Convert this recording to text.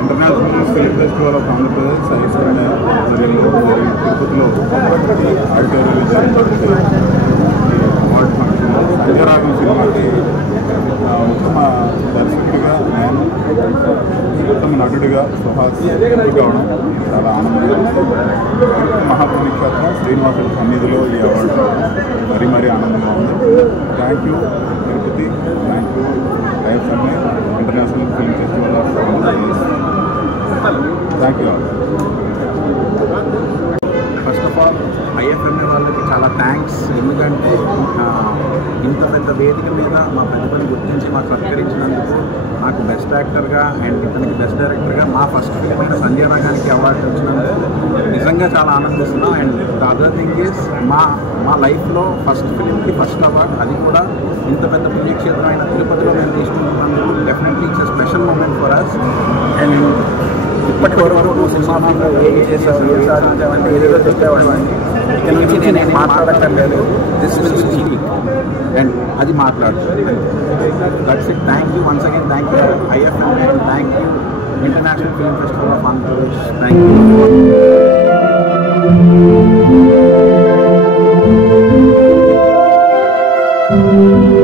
International film festival of Andhra Pradesh IFMA ఆధ్వర్యంలో తిరుపతిలో ఆడిటోరియంలో జరిగినటువంటి అవార్డు ఫంక్షన్లో సంధ్యారాగం సినిమాకి ఉత్తమ దర్శకుడిగా నేను, ఉత్తమ నటుడిగా సుహాస్ కావడం చాలా ఆనందంగా ఉంది. తిరుపతి మహాపుణ్యక్షేత్రం శ్రీనివాసుల సన్నిధిలో ఈ అవార్డు మరీ ఆనందంగా ఉంది. Thank you Tirupati, thank you IFMA international film festival of Andhra Pradesh. Thank you. First of all IFMA వాళ్ళకి చాలా థ్యాంక్స్. ఎందుకంటే ఇంత పెద్ద వేదిక మీద మా ప్రతిభను గుర్తించి మాకు సత్కరించినందుకు, నాకు బెస్ట్ యాక్టర్గా అండ్ ఇతనికి బెస్ట్ డైరెక్టర్గా మా ఫస్ట్ ఫిలిం అయిన సంధ్యారాగానికి అవార్డు వచ్చినందుకు నిజంగా చాలా ఆనందిస్తున్నాం. And the other thing is మా లైఫ్లో ఫస్ట్ ఫిలింకి ఫస్ట్ అవార్డు, అది కూడా ఇంత పెద్ద పుణ్యక్షేత్రం అయిన తిరుపతిలో మేము తీసుకుంటున్నందుకు definitely it's a special moment for us. And ఇప్పటి వరకు సినిమాలో ఏం చేసామంటే ఏదేదో చెప్పేవాడిని. ఇక్కడ నుంచి నేనేం మాట్లాడక్కర్లేదు, దిస్ విల్ స్పీక్ అండ్ అది మాట్లాడుతుంది. That's it. Thank you once again. Thank you IFMA and thank you international film festival of Andhra Pradesh. Thank you.